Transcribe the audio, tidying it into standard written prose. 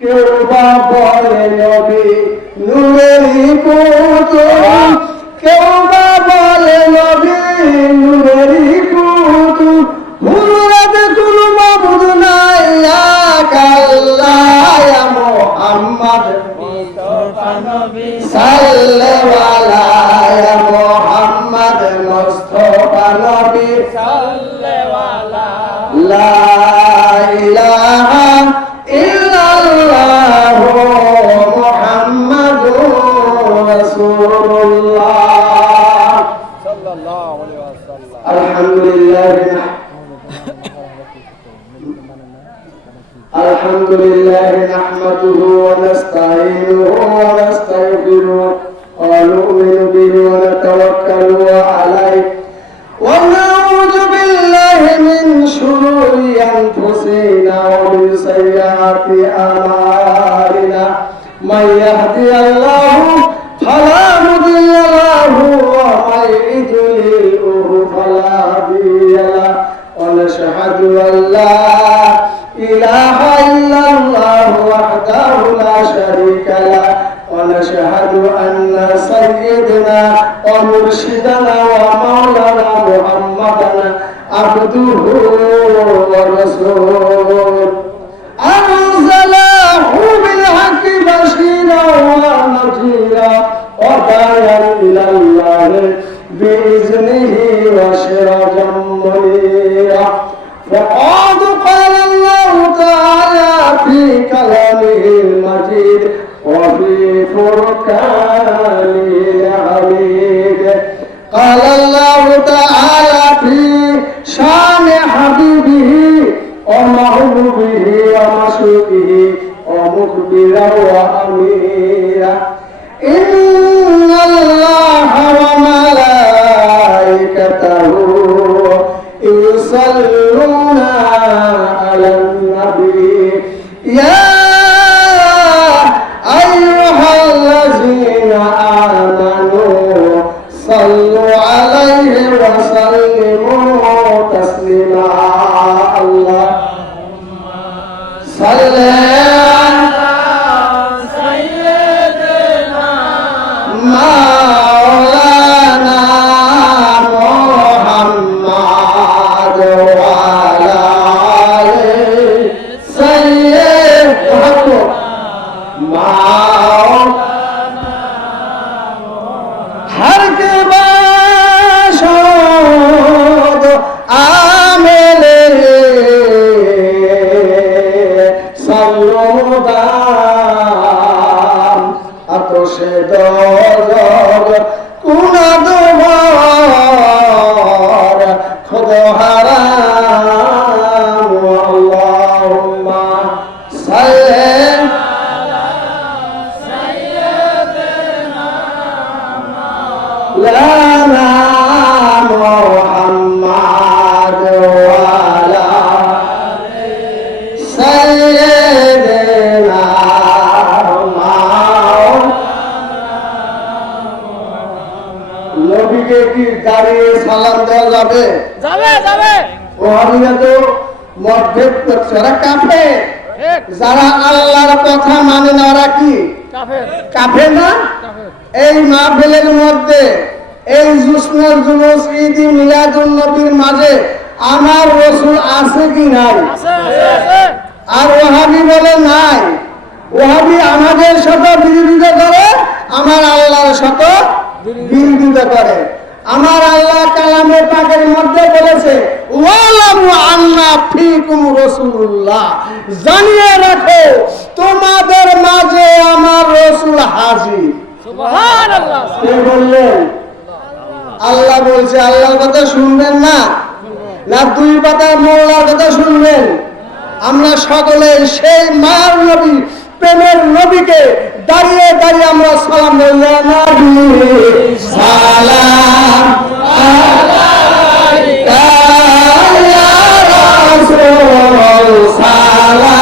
কেউ বা বলে নবী নূরেরই পুতুল, কেউ বা বলে নবী নূরেরই পুতুল। হুজুরাতে কোনো মাবুদ নাই আল্লাহ, ইয়া মুহাম্মদ মুস্তাফা নবী সাল্লাল্লাহু আলাইহি মুহাম্মদ মুস্তাফা নবী সাল্লাল্লাহু লা ইলাহা ইল্লাল্লাহু মুহাম্মাদুর রাসূলুল্লাহ সাল্লাল্লাহু আলাইহি ওয়াসাল্লাম। আলহামদুলিল্লাহ الحمد لله نحمده ونستعينه ونستغفره ونؤمن به ونتوكل عليه ونعوذ بالله من شرور أنفسنا ومن سيئات أعمالنا من يهدي الله فلا مضل له ومن يضلل فلا هادي له ونشهد أن لا إله إلا الله وحده لا شريك له ونشهد أن سيدنا ومرشدنا ومولانا محمدا عبده ورسوله أرسله بالحق بشيرا ونذيرا وداعيا إلى الله بإذنه وسراجا منيرا. وقد قال الله تعالى في كلامه المجيد وفي فرقانه الحميد. قال الله تعالى في شان حبيبه ومحبوبه ومشوقه ومخبرا وأميرا. إن الله وملائكته يصلون على النبي يا أيها الذين آمنوا صلوا عليه وسلموا تسليما. اللهم صل যারা আল্লাহর কথা মানে না ওরা কি কাফের না? এই মাহফিলের মধ্যে এই জুসনুল জুলুস ঈদ মিলাদুন নবীর মাঝে আমার রাসূল আছে কি নাই? আর ওহাবি বলে নাই। ওহাবি আমাদের সাথে বিরোধিতা করে, আমার আল্লাহর সাথে বিরোধিতা করে। আমার আল্লাহ কালামে পাকের মধ্যে বলেছে ওয়ালামু আন্না ফীকুম রাসূলুল্লাহ, জানিয়ে রাখো তোমাদের মাঝে আমার রাসূল হাজির। সুবহানাল্লাহ। কে বললেন? আল্লাহ বলছে। আল্লাহর কথা শুনবেন না? না দুই পাতার মোল্লার কথা শুনবেন? আমরা সকলে সেই মার নবী, প্রেমের নবীকে দাঁড়িয়ে দাঁড়িয়ে আমরা সালাম দেই, নবী সালাম আলাইকা ইয়া রাসূল সালাম